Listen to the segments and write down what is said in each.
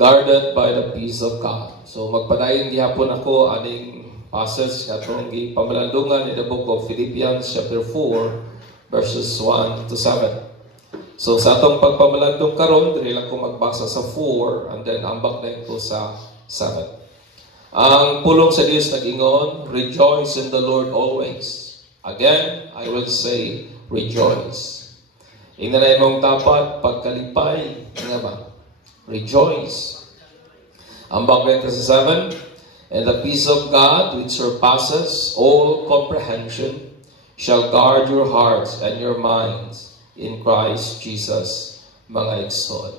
guarded by the peace of God. So magpadayon gihapon ako aning passage atong gipamalandungan in the book of Philippians chapter 4 verses 1 to 7. So sa atong pagpamalandong karon, dili lang ko magbasa sa 4 and then ambak na ito sa 7. Ang pulong sa Dios nag-ingon, rejoice in the Lord always. Again, I will say, rejoice. Ingnan na imong tapat, pagkalipay, nga ba? Rejoice. Ambak na ito sa 7. And the peace of God, which surpasses all comprehension, shall guard your hearts and your minds in Christ Jesus, mga igsoon.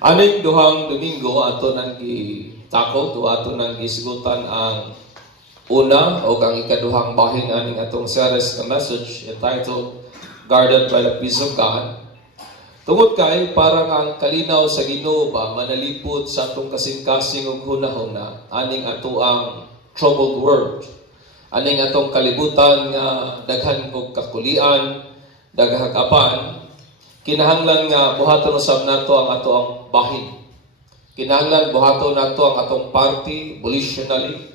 Aning duhang Domingo, ato nang gitakol, ato nang gisigutan ang una o ang ikaduhang bahin aning atong series na message entitled, Guarded by the Peace of God. Tungod kay parang ang kalinaw sa Ginoo ba manalipod sa atong kasing-kasing ug hunahuna aning ato ang troubled world. Aning atong kalibutan nga daghan og kakulian, daghagapan, kinahanglan nga buhaton usab nato ang ato ang bahin. Kinahanglan buhaton nato ang atong party volitionally.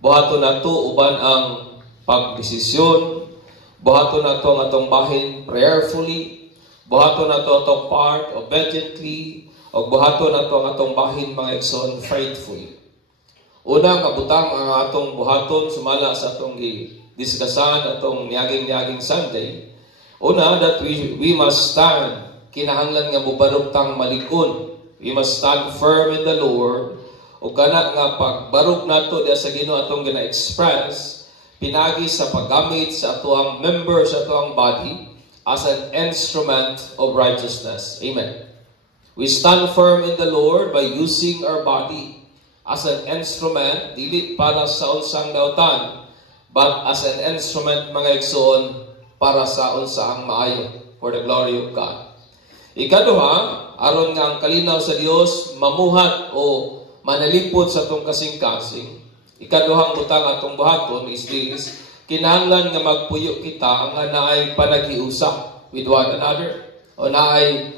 Buhaton nato uban ang pagdesisyon. Buhaton nato ang atong bahin prayerfully. Buhaton nato atong part obediently. O buhaton nato ang atong bahin mga igsoon faithfully. Una nga butang ang atong buhaton sumala sa atong diskusyon atong niaging Sunday. Una, that we must stand. Kinahanglan nga mubarugtang malikon. We must stand firm in the Lord. O kana nga pagbarug nato diya sa Ginoo atong gina-express, pinagi sa paggamit sa ato ang members sa ato ang body as an instrument of righteousness. Amen. We stand firm in the Lord by using our body as an instrument, dili para sa unsang dautan, but as an instrument, mga igsoon, para sa unsaang maayo for the glory of God. Ikaduha, aron nga ang kalinaw sa Dios mamuhat o manalipod sa atong kasing-kasing. Ikaduhang butang atong buhaton is this, kinahanglan nga magpuyo kita ang naay panaghiusap with one another o naay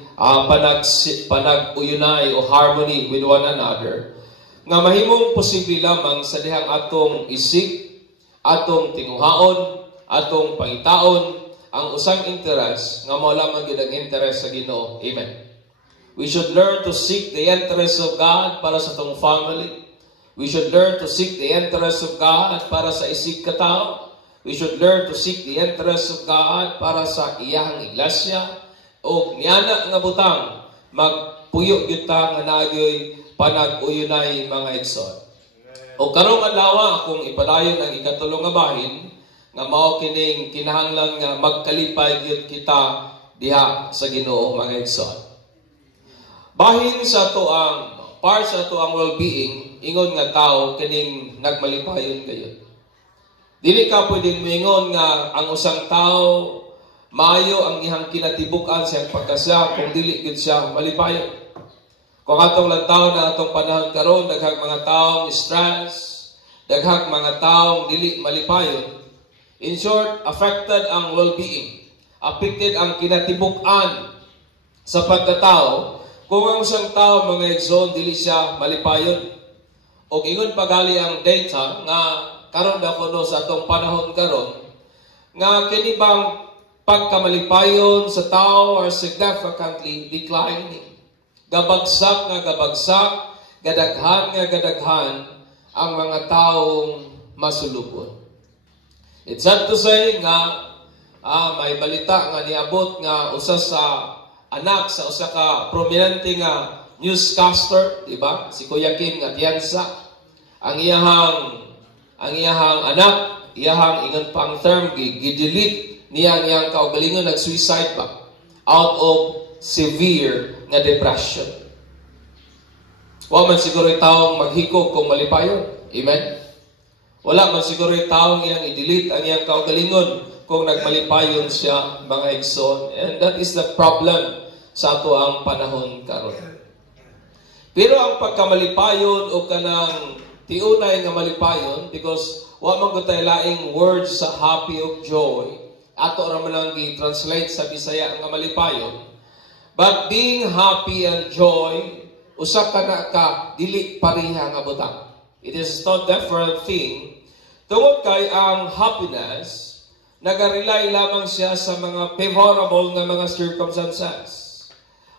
panag-uyunay o harmony with one another nga mahimong posible lamang sa dihang atong isig, atong tinguhaon, atong pangitaon ang usang interest nga mao lamang gyud ang interest sa Ginoo. Amen. We should learn to seek the interest of God para sa atong family. We should learn to seek the interest of God para sa isig katao. We should learn to seek the interest of God para sa iyang iglesia. O niana nga butang magpuyo gyud ta nga nagyoy panag-uyunay mga igsoon. O karong adlaw akong ipadayon ang ikatulong nga bahin nga mao kining kinahanglan nga magkalipay gyud kita diha sa Ginoo mga igsoon. Bahin sa ato ang part sa ato ang well-being, ingon nga tao kining nagmalipayon gayud. Dili ka pwedeng moingon nga ang usang tao maayo ang ihang kinatibuk-an sa iyang pagkasya kung dili gid siya malipayon. Kung atong lantaw na atong panahon karon daghang mga taong stress, daghang mga taong dili malipayon. In short, affected ang well-being. Affected ang kinatibuk-an sa pagkatao. Kung ang isang tao, mga igsoon, dili siya malipayon. O ingon pagali ang data nga karon daw kuno sa atong panahon karon nga kini bang pagkamalipayon sa tao are significantly declining. Gabagsak nga gabagsak, gadaghan nga gadaghan ang mga taong masulubon. It's sad to say nga may balita nga niabot nga usa sa anak sa usa ka prominente nga newscaster, di ba? Si Kuya Kim nga Tiansa. Ang iyahang anak, iyahang ingon pang term gi-delete niya niyang kaugalingon nag-suicide ba out of severe nga depression. Wa man siguro taong maghikog kung malipayon. Amen. Wala man siguro taong iyang i-delete ang iyang kaugalingon kung nagmalipayon siya mga igsoon. And that is the problem sa ato ang panahon karon. Pero ang pagkamalipayon o kanang tiunay nga malipayon, because wa man gud tay laing words sa happy o joy, ato ra man lang gi-translate sa Bisaya nga malipayon. But being happy and joy usa ka na ka dili pareha nga butang. It is not different thing. Tungod kay ang happiness nagarely lamang siya sa mga favorable nga mga circumstances.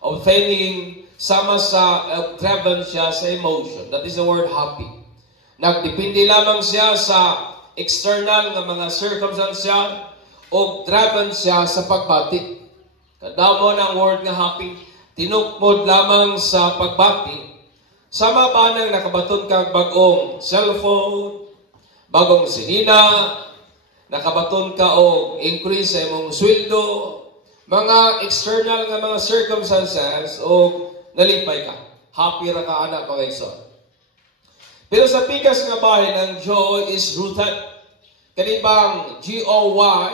Obtaining sama sa driven siya sa emotion. That is the word happy. Nagdepende lamang siya sa external nga mga circumstances o driven siya sa pagbati. Kada mo ng word nga happy, tinukmod lamang sa pagbati. Sama ba nang nakabaton kang bagong cellphone, bagong sinina, nakabaton ka o increase sa imong sweldo, mga external nga mga circumstances o nalipay ka. Happy ra ka anak mga igsoon. Pero sa pikas nga bahin, ang joy is rooted. Kanibang G-O-Y,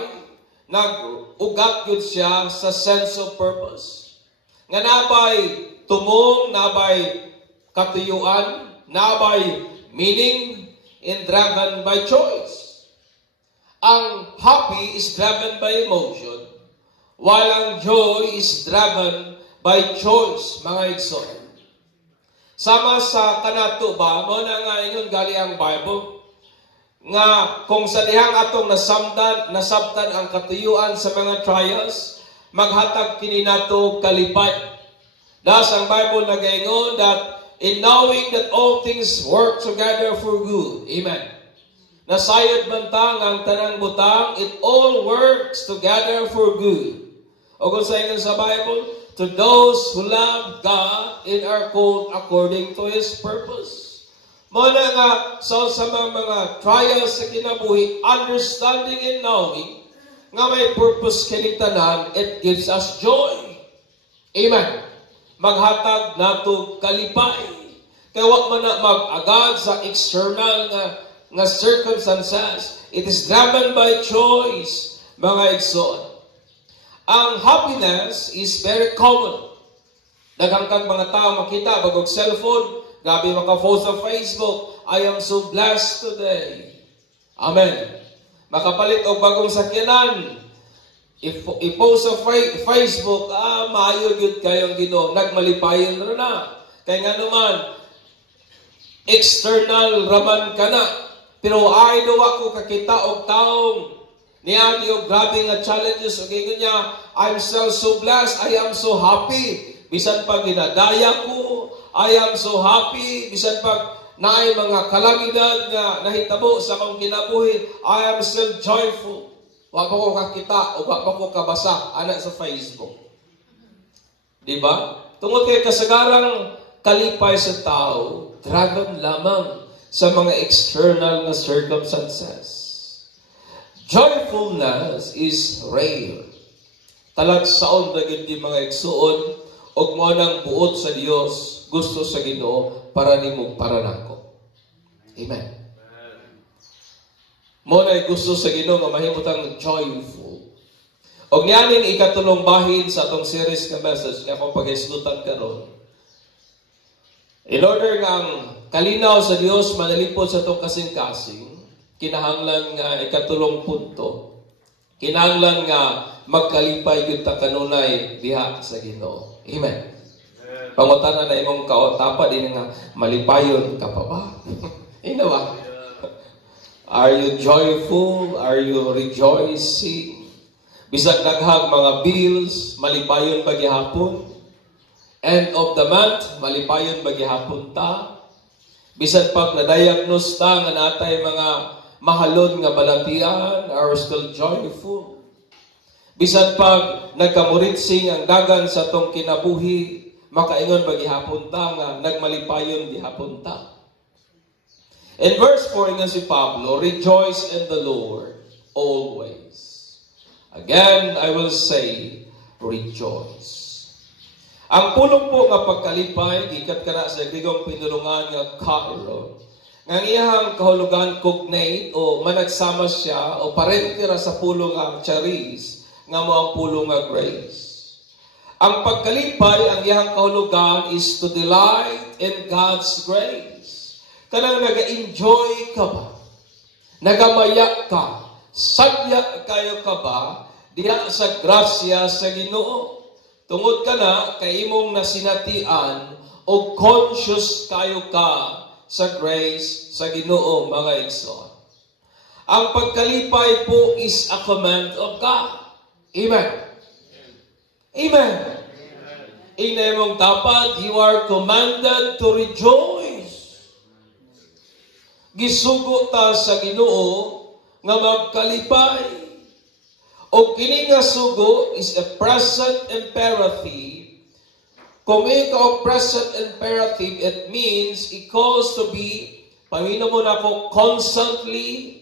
nag-ugat yun siya sa sense of purpose. Nga nabay tumong, nabay katuyuan, nabay meaning, and driven by choice. Ang happy is driven by emotion, while ang joy is driven by choice, mga igsoon. Sama sa kanato ba, mo na nga ingon gali ang Bible, nga kung sa dihang atong nasabtan ang katuyuan sa mga trials, maghatag kini nato kalipay. Das ang Bible nagaingon that in knowing that all things work together for good. Amen. Nasayod bantang ang tanang butang, it all works together for good. O kung sa ingon sa Bible, to those who love God and are called according to His purpose. Muna nga, so sa mga trials sa kinabuhi, understanding and knowing, nga may purpose kinitanan, it gives us joy. Amen. Maghatag nato kalipay. Kaya wag man na mag-agad sa external nga circumstances. It is driven by choice, mga igsoon. Ang happiness is very common. Daghang kang mga tao makita bagog cellphone, grabe maka-post sa Facebook, I am so blessed today. Amen. Makapalit og bagong sakyanan. I-post sa Facebook, maayo gyud kayong Ginoo, nagmalipayon ra na. Kay nga naman external raman ka na. Pero ay duwa ko kakita og taong niya yung grabe nga challenges. Okay, niya, I'm so blessed. I am so happy. Bisan pag ginadaya ko, I am so happy. Bisan pag naay mga kalamidad nga nahitabo sa akong kinabuhi, I am still joyful. Wa pa ko kakita o wa pa ko kabasa anak sa Facebook. Diba? Tungod kay kasagarang kalipay sa tao, driven lamang sa mga external na circumstances. Joyfulness is rare. Talagsaon na gid di mga igsuon og mo nang buot sa Dios, gusto sa Ginoo para nimo para nako. Amen. Mo na gusto sa Ginoo nga mahimutang joyful. Og nianin ikatulong bahin sa atong series nga message nga akong pag-islutan karon. In order nga kalinaw sa Dios manalipod sa atong kasing-kasing, kinahanglan nga ikatulong punto. Kinahanglan nga magkalipay gyud ta kanunay diha sa Ginoo. Amen. Pangutana na imong kaotapa din nga malipayon ka pa ba? Ino ba? Are you joyful? Are you rejoicing? Bisag daghang mga bills, malipayon ba gihapon? End of the month, malipayon ba gihapon ta? Bisag pag na-diagnose ta nga natay mga mahalon nga balatian, are still joyful. Bisan pag nagkamuritsing ang dagan sa tong kinabuhi, makaingon ba gihapon ta nga nagmalipayon gihapon ta. In verse 4 nga si Pablo, rejoice in the Lord always. Again, I will say, rejoice. Ang pulong po nga pagkalipay, gikat ka na sa Grigong pinulungan nga kairo, nga iyang kahulugan cognate o managsama siya o parentira sa pulong nga charis, nga mo ang pulong nga grace. Ang pagkalipay, ang iyang kahulugan is to delight in God's grace. Kanang naga-enjoy ka ba? Nagamaya ka? Sadya kayo ka ba? Diya sa grasya sa Ginoo. Tungod ka na, kay imong nasinatian, o conscious kayo ka sa grace sa Ginoo, mga igsoon. Ang pagkalipay po is a command of God. Amen. Amen. Ina mong dapat, you are commanded to rejoice. Gisugo ta sa Ginoo nga magkalipay. O kini nga sugo is a present imperative. Kung ito ang present imperative, it means it calls to be, pamino mo na ko, constantly,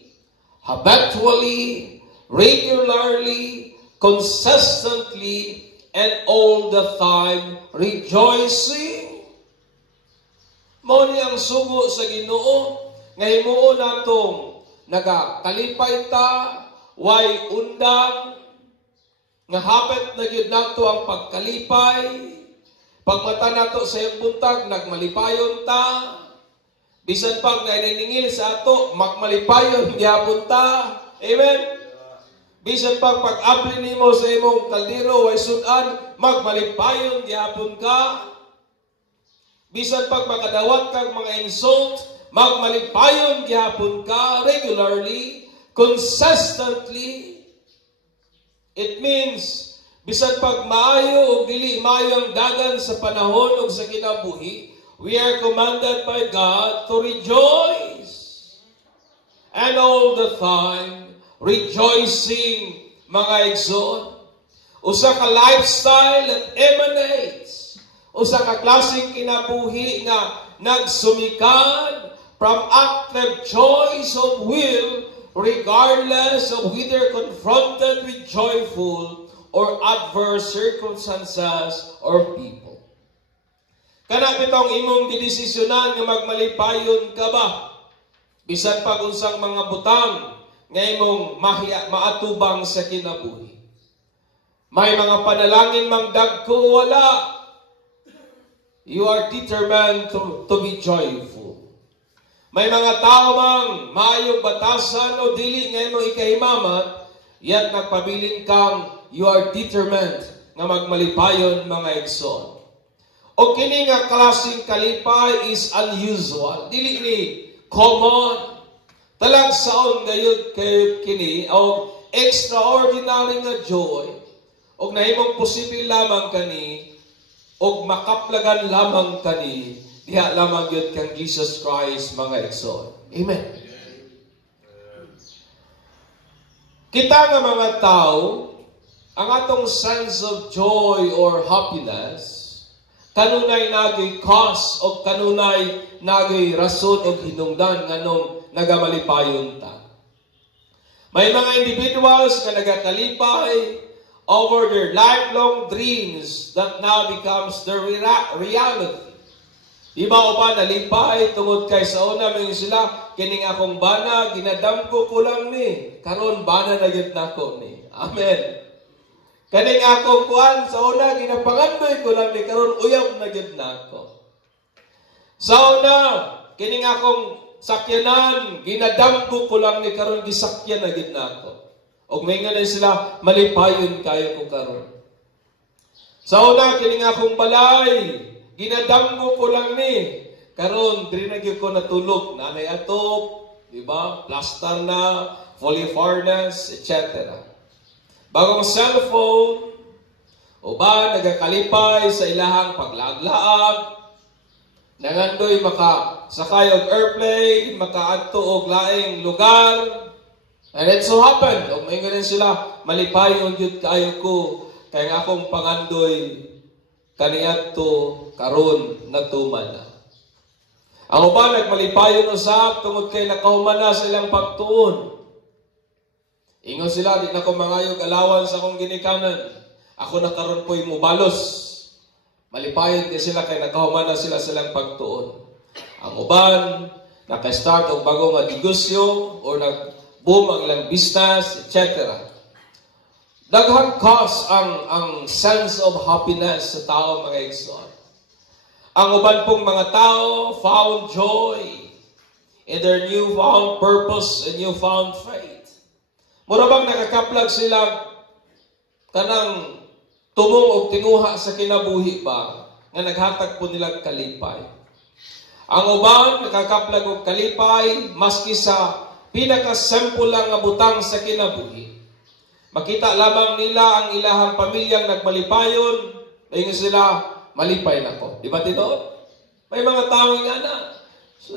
habitually, regularly, consistently, and all the time, rejoicing. Mao ni ang sugo sa Ginoo, nga himuon natong nagakalipay ta, way undang, nga hapit na gyud nato ang pagkalipay. Pagmata nato sa iyong buntag, nagmalipayon ta. Bisan pag naniningil sa ato, magmalipayon gyapon ta. Amen? Bisan pag pag-abli nimo sa imong kaldero, way sudan, magmalipayon gyapon ka. Bisan pag makadawat kang mga insult, magmalipayon gyapon ka regularly, consistently. It means, bisan pag maayo o dili maayo ang dagan sa panahon o sa kinabuhi, we are commanded by God to rejoice. And all the time, rejoicing, mga igsoon. Usa ka lifestyle that emanates. Usa ka klaseng kinabuhi nga nagsumikad from active choice of will, regardless of whether confronted with joyful or adverse circumstances or people. Kana bitong imong gidesisyonan nga magmalipayon ka ba? Bisan pag unsang mga butang nga imong maatubang sa kinabuhi. May mga panalangin mang dagko wala. You are determined to be joyful. May mga tao mang maayong batasan o dili nga imong ikahimamat, yat nagpabilin kang you are determined nga magmalipayon, mga igsoon. O kini nga klaseng kalipay is unusual. Dili ni common. Talag saon gayud kayo kini o extraordinary nga joy. Og nahimong posible lamang kani og makaplagan lamang kani diha lamang yun kang Jesus Christ, mga igsoon. Amen. Kita nga mga tao, ang atong sense of joy or happiness, kanunay nagay cause o kanunay nagay rason o hinungdan nganong nagamalipayon ta. May mga individuals na nagakalipay over their lifelong dreams that now becomes their reality. Iba o ba nalipay tungod kay sa una may sila, kining akong bana, ginadamko ko lang ni. Karon bana na yun nako ni. Amen. Kaning akong kuan sa una, ginapangandoy ko lang ni. Karon uyab na yun nako. Sa una, kining akong sakyanan, ginadamko ko lang ni. Karon gisakyan na yun nako. Og may nga sila, malipayon kayo ko karon. Sa una, kining akong balay, ginadamgo ko lang ni. Karon, diri na gyud ko natulog. Nanay atop, di ba? Plaster na, fully furnace, etc. Bagong cellphone, o ba, nagakalipay sa ilahang paglaag-laag, nangandoy makasakay og airplane, makaadto og laing lugar. And it so happened, o may ganun sila, malipayon yun kayo ko, kaya nga akong pangandoy, kaniadto karon natuman na. Ang uban nagmalipayon usab tungod kay nakahuman na silang pagtuon. Ingon sila, di na ko mangayog alawan sa akong ginikanan. Ako na karon po'y mubalos. Malipayon kay sila kay nakahuman na sila silang pagtuon. Ang uban naka-start og bagong negosyo or nag-boom ang ilang business, etc. Daghang cause ang sense of happiness sa tao, mga igsoon. Ang uban pong mga tao found joy in their newfound purpose and newfound faith. Mura bang nakakaplag sila kanang tumong og tinguha sa kinabuhi ba nga naghatag po nilang kalipay. Ang uban nakakaplag og kalipay maski sa pinaka-simple lang nga butang sa kinabuhi. Makita lamang nila ang ilahang pamilyang nagmalipayon, ayun sila, malipay na ko. Di ba tito? May mga tao nga na,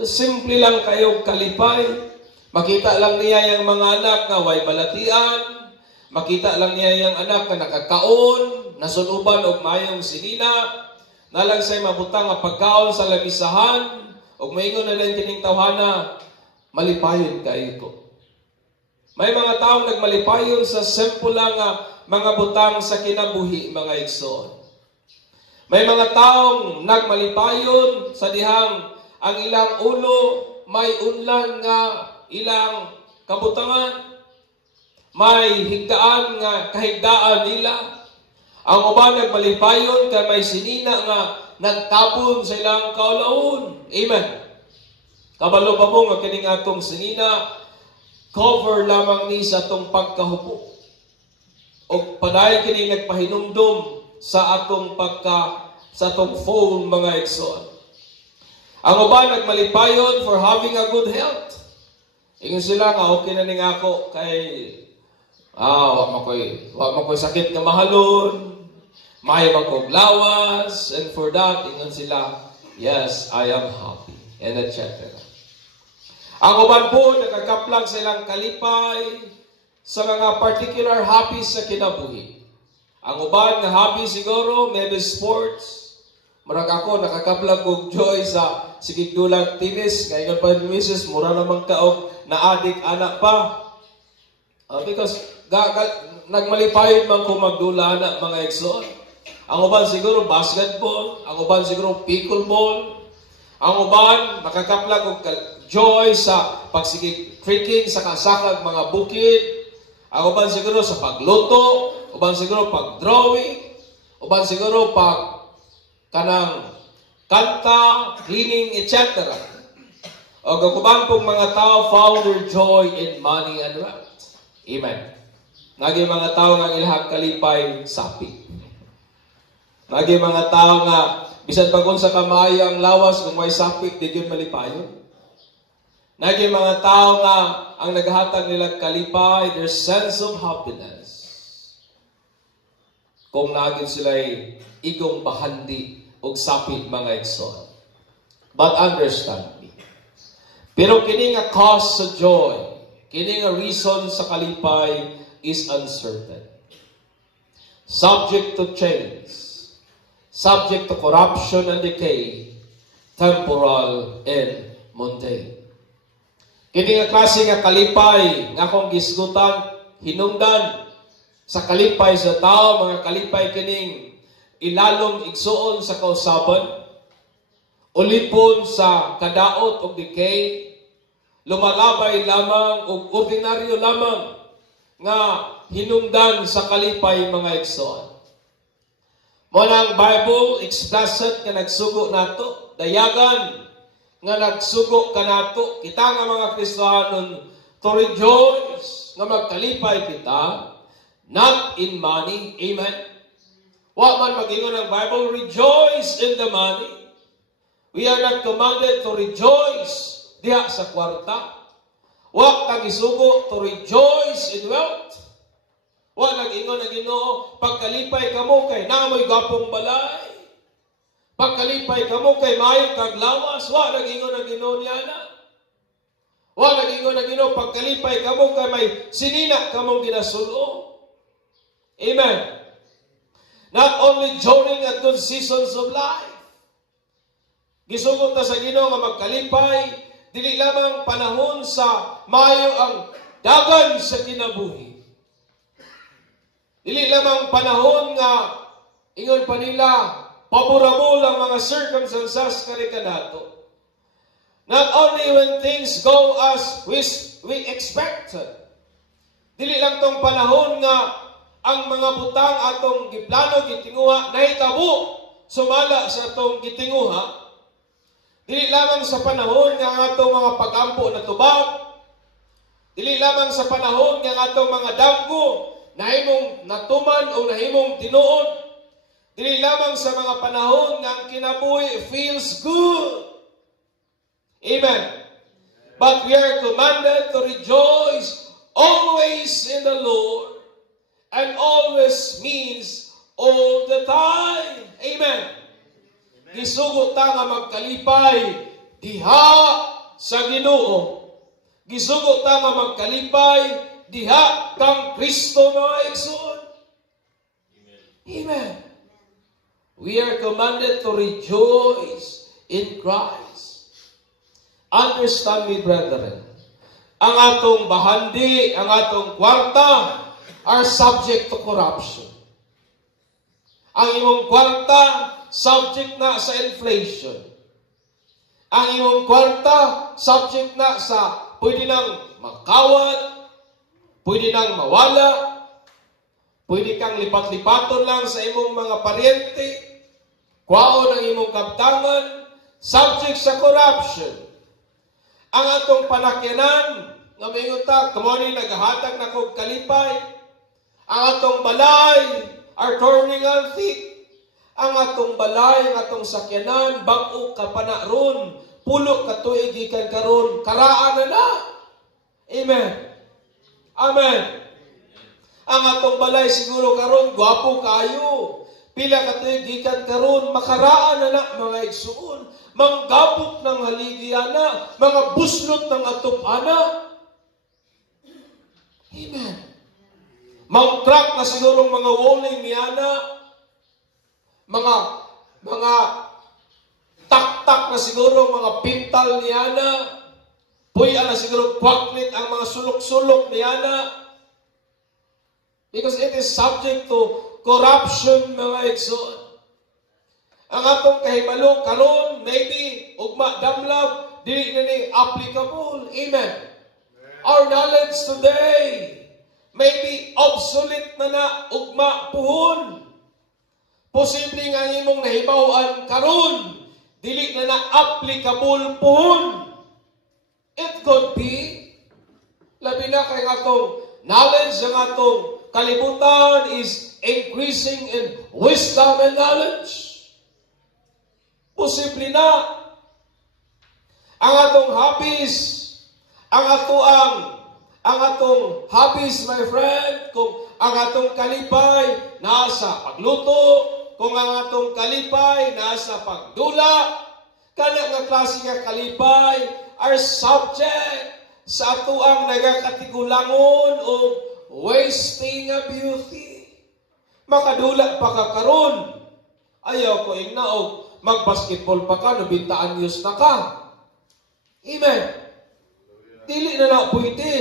simple lang kayo kalipay. Makita lang niya yung mga anak na way balatian, makita lang niya yung anak na nakakaon, nasuluban og mayong sinina, nalang say mabutang nga pagkaon sa labisahan, og maingon na lang kining tawhana, malipayon kayo ko. May mga taong nagmalipayon sa simple lang mga butang sa kinabuhi, mga igsoon. May mga taong nagmalipayon sa dihang ang ilang ulo may unlan nga ilang kabutangan, may higdaan nga kahigdaan nila. Ang uban nagmalipayon kay may sinina nga nagtabon sa ilang kaulaon. Amen. Kabalo pa mo nga kining atong sinina, cover lamang ni sa atong pagkahupo. O padayon kini nagpahinumdum sa atong sa atong phone, mga igsoon. Ang uban nagmalipayon for having a good health. Ingon sila nga okay na ning ako kay wa makoy sakit nga mahalon, may magkog lawas, and for that ingon sila, yes, I am happy, and etc. Ang uban po, nakakaplag sa ilang kalipay sa mga particular hobbies sa kinabuhi. Ang uban nga hobby siguro, maybe sports. Marag ako, nakakaplag og joy sa sigigdulang tennis. Ngayon pa ni Mrs. Mura naman kaog na adik anak pa. Because nagmalipayon man kung magdula na mga igsoon. Ang uban siguro basketball, ang uban siguro pickleball. Ang uban nakakaplag og joy sa pagsigig trekking sa kasakag mga bukid. Ang uban siguro sa pagluto, uban siguro pag-drawing, uban siguro pag kanang kanta, cleaning, etc. O kakuban pong mga tao found their joy in money and wealth. Amen. Nagi mga tao nga ilahang kalipay sapi. Nagi mga tao nga bisan pa kung sa kamay ang lawas kung may sapi, di yun malipayon. Nagi mga tao nga ang naghatag nila kalipay, their sense of happiness. Kung nagin sila'y igong bahandi o sapit mga igsoon. But understand me. Pero kini nga cause sa joy, kini nga reason sa kalipay is uncertain. Subject to change. Subject to corruption and decay. Temporal and mundane. Kini nga klase nga kalipay nga kung gisgutan hinungdan sa kalipay sa tao, mga kalipay kining ilalom igsuon sa kausaban, ulipon sa kadaot o decay, lumalabay lamang o ordinaryo lamang nga hinungdan sa kalipay mga igsuon. Muna ang Bible explicit nga nagsugo nato, dayagan nga nagsugo kanato kita nga mga Kristiyanon to rejoice nga magkalipay kita not in money. Amen. Wa man mag-ingon ang Bible, rejoice in the money. We are not commanded to rejoice diha sa kwarta. Wa kang isugo to rejoice in wealth. Wa nag-ingon ang Ginoo, pagkalipay kamo kay namoy gapong balay. Pagkalipay kamo kay mayo kag lawas, wa nag-ingon ang Ginoo niya na. Wa nag-ingon ang Ginoo, pagkalipay kamo kay may sinina kamong ginasulo. Amen. Not only during at good seasons of life. Gisugot na sa Ginoo nga magkalipay, dili lamang panahon sa mayo ang dagan sa kinabuhi. Dili lamang panahon nga ingon pa nila paborable ang mga circumstances kani kanato. Not only when things go as we expected. Dili lang tong panahon nga ang mga butang atong giplano gitinguha nahitabo sumala sa atong gitinguha. Dili lamang sa panahon nga atong mga pagampo na tubag. Dili lamang sa panahon nga atong mga damgo nahimong natuman o nahimong tinuod. Dili lamang sa mga panahon nga ang kinabuhi feels good. Amen. But we are commanded to rejoice always in the Lord, and always means all the time. Amen. Gisugo ta nga magkalipay diha sa Ginoo. Gisugo ta nga magkalipay diha kang Kristo nga igsoon. Amen. We are commanded to rejoice in Christ. Understand me, brethren. Ang atong bahandi, ang atong kwarta are subject to corruption. Ang imong kwarta subject na sa inflation. Ang imong kwarta subject na sa pwede nang makawat, pwede nang mawala, pwede kang lipat-lipaton lang sa imong mga paryente, kwaon ang imong kabtangan, subject sa corruption. Ang atong panakyanan, nga mayingon ta, kumani nagahatag na kog kalipay, ang atong balay are turning on thick. Ang atong balay, ang atong sakyanan, bag-o ka pa na ron, pulo ka tuig gikan karon, karaan na na. Amen. Amen. Ang atong balay siguro karon gwapo kayo. Pila ka tuig gikan karon, makaraan na na mga igsuon. Manggabot ng haligiyana, mga buslot ng atupana. Amen. Mag-track na siguro mga walling niyana, mga tak-tak na siguro mga pintal niyana, puya na siguro kwaklit ang mga sulok-sulok niyana. Because it is subject to corruption, mga igsoon. Ang atong kahibalo karon maybe ugma damlab dili na ni applicable. Amen. Our knowledge today maybe obsolete na ugma puhon. Posible nga imong nahibaw-an karon dili na applicable puhon. It could be labi na kay atong knowledge ang atong kalibutan is increasing in wisdom and knowledge. Posible na ang atong hobbies, ang atong hobbies, my friend, kung ang atong kalipay nasa pagluto, kung ang atong kalipay nasa pagdula, kana nga klase nga kalipay are subject sa atuang nagakatigulangon o wasting of beauty. Makadula pa ka karon, ayaw ko ignaog, mag-basketball pa ka, nabintaan news na ka. Amen. Dili na pwede.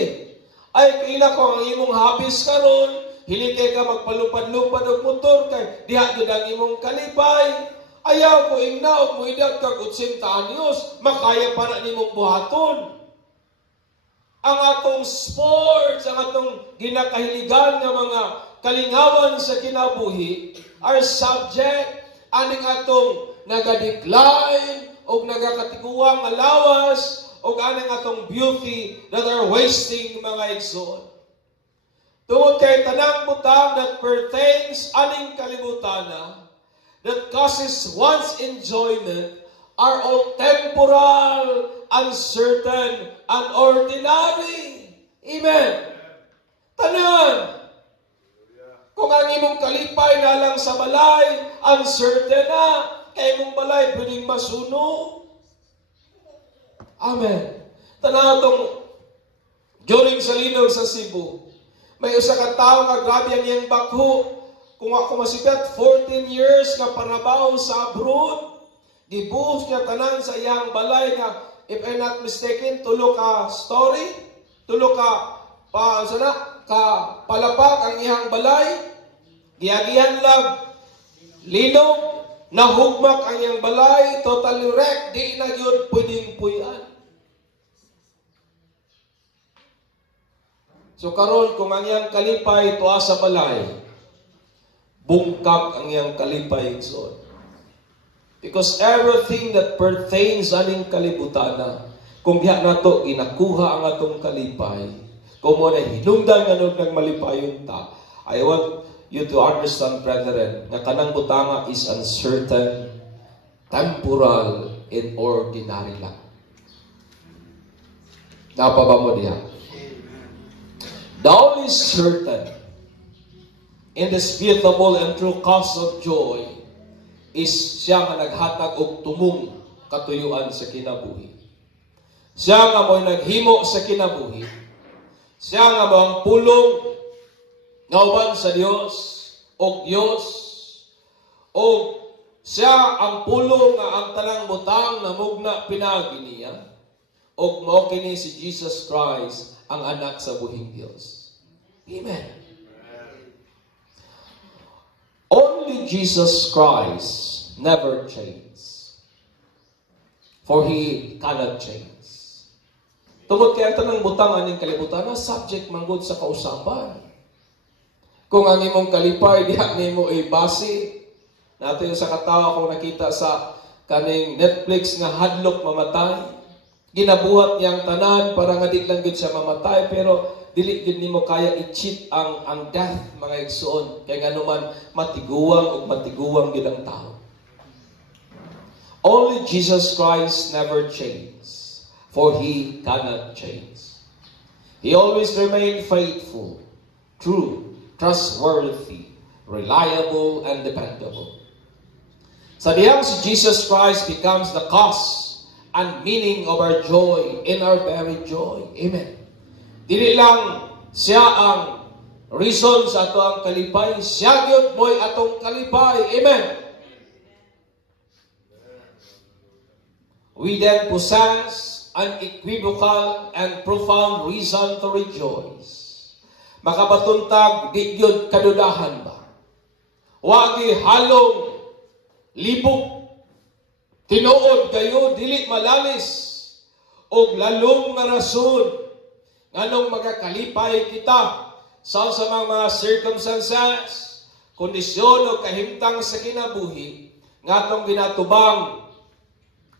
Ay, kaila ko ang imong hobbies karon, hilikay ka magpalupad-lupad og motor, kay diha gyud ang imong kalipay. Ayaw ko ignaog, mo idag kag 80 anyos, makaya pa na nimong buhaton. Ang atong sports, ang atong ginakahiligan ng mga kalingawan sa kinabuhi are subject aning atong naga-decline o nagakatiguang alawas o aning atong beauty that are wasting, mga igsoon. Tungod kay tanang butang that pertains aning kalibutana that causes one's enjoyment are all temporal, uncertain, and ordinary. Amen. Tanan. Kung ang imong kalipay na lang sa balay, uncertain na, kay imong balay pwedeng masunog. Amen. Tanatong, during sa linog sa Cebu, may usa ka tao nga grabe ang iyang bakho. Kung ako masikat, 14 years nga panabaw sa abroad, gibuhos niya tanan sa iyang balay nga, if I'm not mistaken, tulo ka story, tulo ka palapag ang iyang balay, giyagihan lang, linog, nahugmak ang iyang balay, totally wrecked, di na yun pwedeng puyan. So karon kung ang iyang kalipay tuwa sa balay, bungkag ang iyang kalipay igsoon. Because everything that pertains aning kalibutana, kung diha nato ginakuha ang atong kalipay, kung mo na hinungdan nga ng malipayon ta, I want you to understand, brethren, nga kanang butanga is uncertain, temporal, and ordinary lang. Napaba mo diya? The only certain, indisputable, and true cause of joy is siya nga naghatag og tumong katuyuan sa kinabuhi. Siya nga mo'y naghimo sa kinabuhi. Siya nga mo'ng pulong nga uban sa Dios og Dios, o siya ang pulong nga ang tanang butang na mugna pinagi niya, og mao kini si Jesus Christ ang anak sa buhing Dios. Amen. Only Jesus Christ never changes, for He cannot change. Tungod kaya tanang butang aning kalibutan na subject manggod sa kausapan. Kung ang imong kalipay diha nimo ibasi, nato sa katawa kung nakita sa kaning Netflix nga hadlok mamatay, ginabuhat niyang tanan para nga di lang gud siya mamatay, pero dili gud nimo kaya i-cheat ang death, mga igsoon, kay nganuman matiguwang ug matiguwang gid ang tao. Only Jesus Christ never changes, for He cannot change. He always remained faithful, true, trustworthy, reliable, and dependable. Sa diyang si Jesus Christ becomes the cause and meaning of our joy, in our very joy. Amen. Dili lang siya ang reason sa ato ang kalipay, siya gyud mo'y atong kalipay. Amen. We then possess an equivocal and profound reason to rejoice. Makapatuntag, di gyud kadudahan ba? Wagi halong libog, tinuod kayo, dili malalis, og lalong nga rason nganong magakalipay kita sa mga circumstances, kondisyon o kahimtang sa kinabuhi, nga atong ginatubang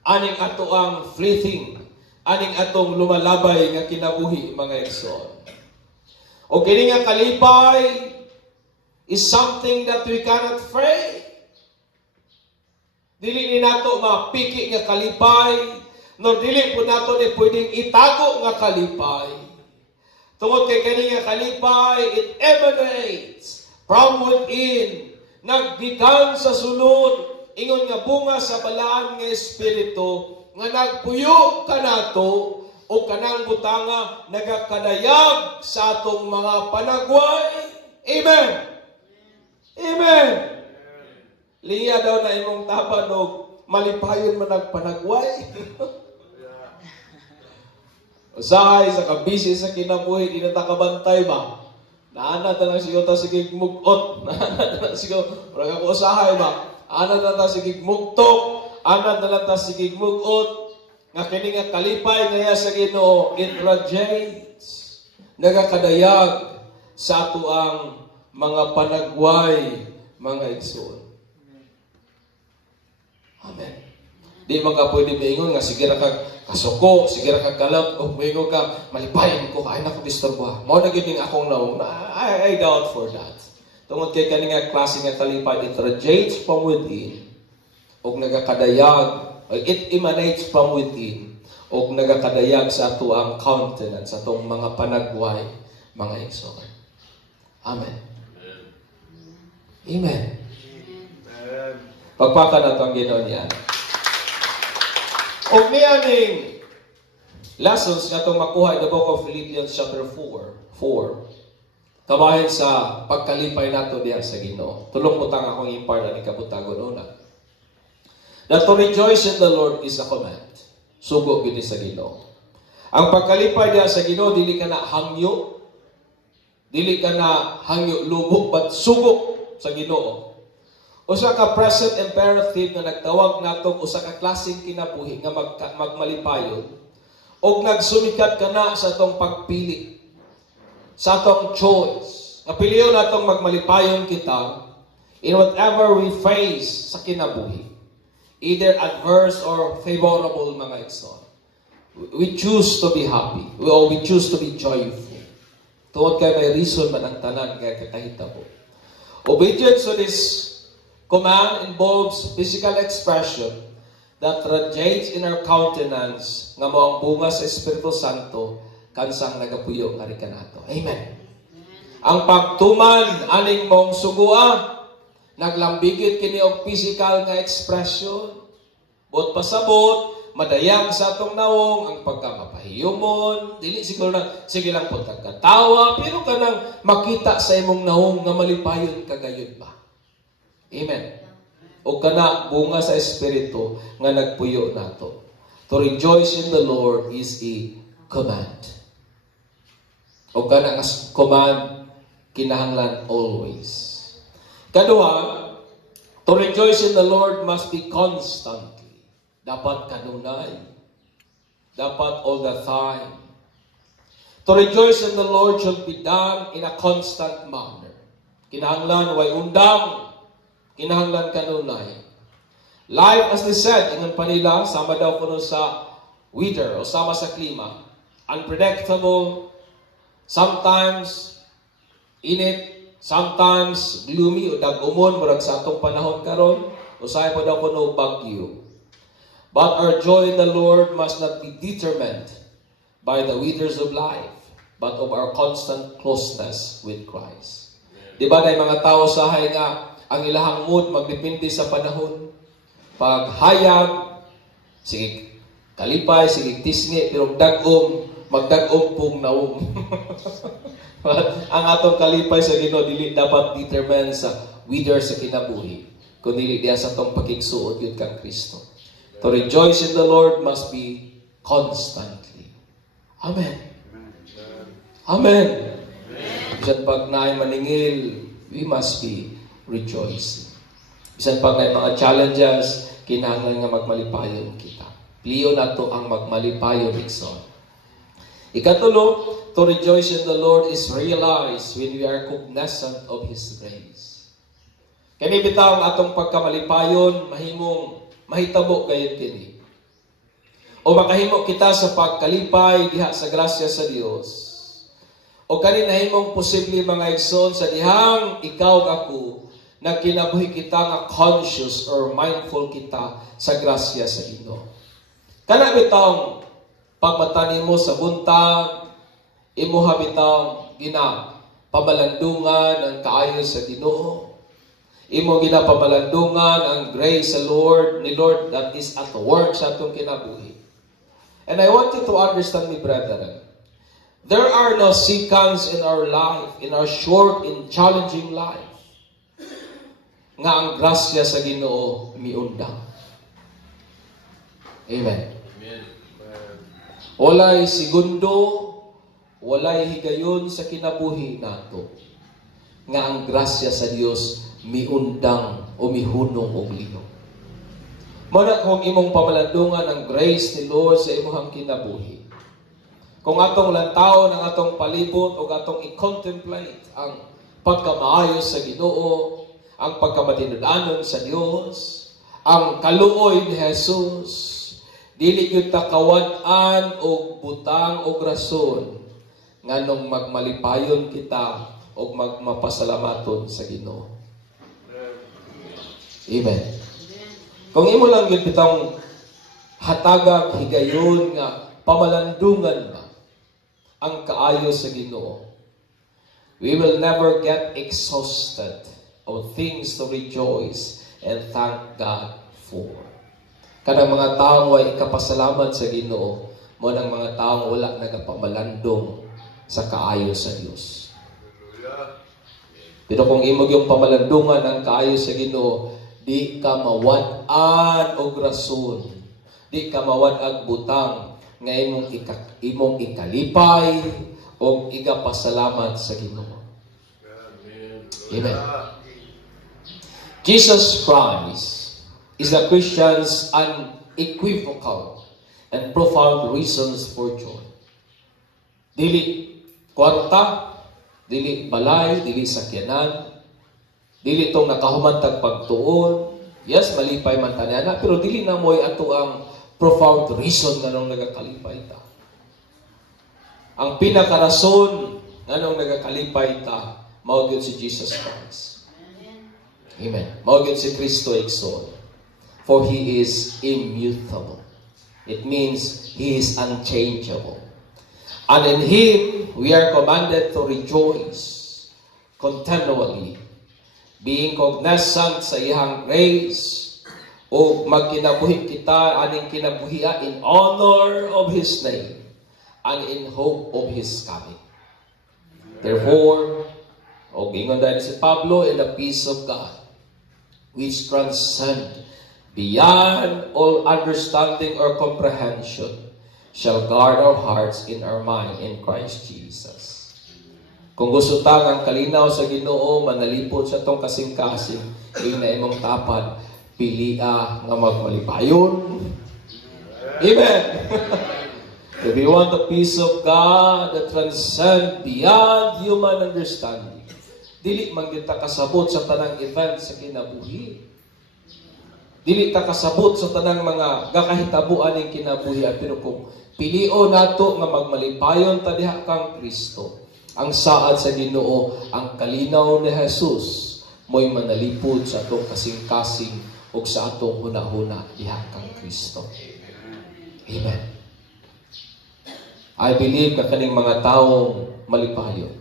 aning ato ang fleeting, aning atong lumalabay nga kinabuhi, mga igsoon. O kini nga kalipay is something that we cannot fray. Dili ni nato mapiki nga kalipay, nor dili po nato ni pwedeng itago nga kalipay. Tungod kay kani nga kalipay, it emanates from within, naggikan sa sulod, ingon nga bunga sa balaan nga espiritu, nga nagpuyo kanato o kanang butanga nagakadayag sa atong mga panagway. Amen. Amen. Liya daw na imong tapan og malipayon man nagpanagway. Usahay sa kabisi sa kinabuhi, di na takabantay ba? Naana ta lang siyo ta sige mugot. Naana ta lang siyo, wala ka usahay ba? Ana na ta sige mugtok, ana na lang ta sige mugot. Nga kini nga kalipay ngaya sa Ginoo, it radiates, nagakadayag sa ato ang mga panagway, mga igsoon. Amen. Di man ka pwede maingon nga sige ra kag kasuko, sige ra kag kalab, o maingon ka malipayon ko, ay nako disturbo. Mao na gid ning akong naong. I doubt for that. Tungod kay kani nga klase nga kalipay, it radiates from within, og nagakadayag, it emanates from within, og nagakadayag sa ato ang countenance, sa atong mga panagway, mga igsoon. Amen. Amen. Pagpaka na itong Ginoo niya. O niya ning lessons nga itong makuha in the book of Philippians chapter 4. Kabahin sa pagkalipay nato diya sa Ginoo. Tulong butang akong impart ani kabutagon una. That to rejoice in the Lord is a command. Sugo gid sa Ginoo. Ang pagkalipay diya sa Ginoo, dili ka na hangyo. Dili ka na hangyo lubok, but sugo sa Ginoo. Usa ka present imperative nga nagtawag nato usa ka klaseng kinabuhi nga magmalipayon, og nagsumikat ka na sa atong pagpili, sa atong choice. Nga piliyon natong magmalipayon kita in whatever we face sa kinabuhi, either adverse or favorable, mga igsoon. We choose to be happy, or we choose to be joyful. Tuod kay may reason man ang tanan kay kakahitabo. Obedience to this command involves physical expression that radiates in our countenance nga mo ang bunga sa Espiritu Santo kansang nagapuyo nga kanato. Amen. Ang pagtuman aning mong sugua naglambigit kini og physical nga expression. Bot pasabot, madayang sa atong naong ang pagkamapahiyumon, dili siguro na sige lang po katawa, pero kanang makita sa imong naong nga malipayon kagayod ba. Amen. O kana bunga sa Espiritu nga nagpuyo nato. To rejoice in the Lord is a command. O kana nga command kinahanglan always. Kadua, to rejoice in the Lord must be constant. Dapat kanunay. Dapat all the time. To rejoice in the Lord should be done in a constant manner. Kinahanglan way undang. Kinahanglan kanunay. Life, as they said, ingon pa nila, sama daw kuno sa weather o sama sa klima. Unpredictable. Sometimes init. Sometimes gloomy o dag-umon. Murag sa atong panahon karon. O sayo pa daw kuno bagyo. But our joy in the Lord must not be determined by the withers of life, but of our constant closeness with Christ. Di ba na mga tao sahay nga, ang ilahang mood magdepende sa panahon. Pag hayag, sige kalipay, sige tisngi, pero magdag-om pong naong. Ang atong kalipay sa Ginoo dili dapat determine sa wither sa kinabuhi, kundi diya sa atong pakigsuot yun kang Kristo. To rejoice in the Lord must be constantly. Amen. Amen. Bisan pag naay maningil, we must be rejoicing. Bisan pag naay mga challenges, kinahanglan nga magmalipayon kita. Pliyo nato ang magmalipayon ikson. Ikatulo, to rejoice in the Lord is realized when we are cognizant of His grace. Kani bitaw ang atong pagkamalipayon mahimong mahitabo gayud kini. O makahimo kita sa pagkalipay diha sa grasya sa Dios. O kani nahimong posible mga igsoon sa dihang ikaw ug ako nagkinabuhi kita nga conscious or mindful kita sa grasya sa Ginoo. Kana bitaw pagmatani mo sa buntag, imo habitaw gina pamalandungan ang kaayo sa Ginoo. Imo ginapabalandungan ang grace sa Lord, ni Lord that is at work sa atong kinabuhi. And I want you to understand me, brethren. There are no seconds in our life, in our short and challenging life, nga ang grasya sa Ginoo miundang. Amen. Walay segundo, walay higayon sa kinabuhi nato, nga ang grasya sa Dios miundang o mihunong og lihok. Muna kung imong pamalandungan ang grace ni Lord sa imong kinabuhi. Kung atong lantaw ng atong palibot o atong i-contemplate ang pagkamaayos sa Ginoo, ang pagkamatinud-anon sa Dios, ang kaluoy ni Jesus, dili gyud ta kawad-an og butang og rason nganong magmalipayon kita og magmapasalamaton sa Ginoo. Amen. Kung imo lang yun bitang hatagag higayon nga pamalandungan ba ang kaayo sa Ginoo, we will never get exhausted of things to rejoice and thank God for. Kanang mga taong way ikapasalamat sa Ginoo, mo nang mga taong wala nagapamalandong sa kaayo sa Dios. Pero kung imo yung pamalandungan ang kaayo sa Ginoo, di ka mawad-an og rason, di ka mawad-ag butang nga imong ikalipay o igapasalamat sa Ginoo. Amen. Jesus Christ is the Christian's unequivocal and profound reasons for joy. Dili kwarta, dili balay, dili sakyanan, dili itong nakahumantag pagtuon. Yes, malipay man tanana, pero dili na mo'y ato ang profound reason nga nung nagakalipay ta. Ang pinakarason nga nung nagakalipay ta, mao gyud si Jesus Christ. Amen. Mao gyud si Kristo igsoon. For He is immutable. It means He is unchangeable. And in Him, we are commanded to rejoice continually, being cognizant sa iyang grace, o magkinabuhi kita aning kinabuhia in honor of His name and in hope of His coming. Therefore, o gingon dahil si Pablo, in the peace of God, which transcend beyond all understanding or comprehension, shall guard our hearts in our mind in Christ Jesus. Kung gusto tang ang kalinaw sa Ginoo, manalipod sa tong kasing-kasing, yung na imong tapad, pilia nga magmalipayon. Amen! If we want the peace of God that transcend beyond human understanding, dili man kita kasabot sa tanang event sa kinabuhi. Dili ta kasabot sa tanang mga gakahitabuan ng kinabuhi. Pero kung pilio nato nga magmalipayon ta diha kang Kristo, ang saad sa Ginoo, ang kalinaw ni Jesus, mo'y manalipod sa atong kasing-kasing o sa atong hunahuna diha kang Kristo. Amen. I believe ka kaning mga taong malipayon.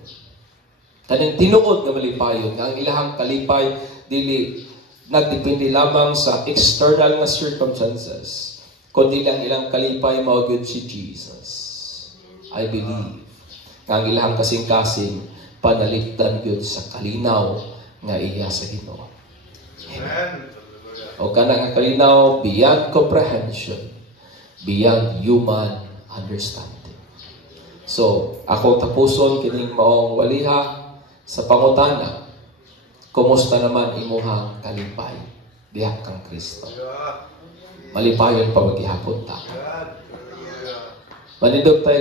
Kaning tinuod nga malipayon, nga ang ilahang kalipay dili nagdepende lamang sa external nga circumstances, kundi lang ilang kalipay mao gyud si Jesus. I believe nga ang ilahang kasing-kasing panalikdan gyud sa kalinaw nga iya sa Ginoo. Amen. O kana nga kalinaw beyond comprehension, beyond human understanding. So, ako tapuson kining maong waliha sa pangutana, kumusta naman imuhang kalipay diha kang Kristo? Malipayon pa maghihapon ta. Manindog tayo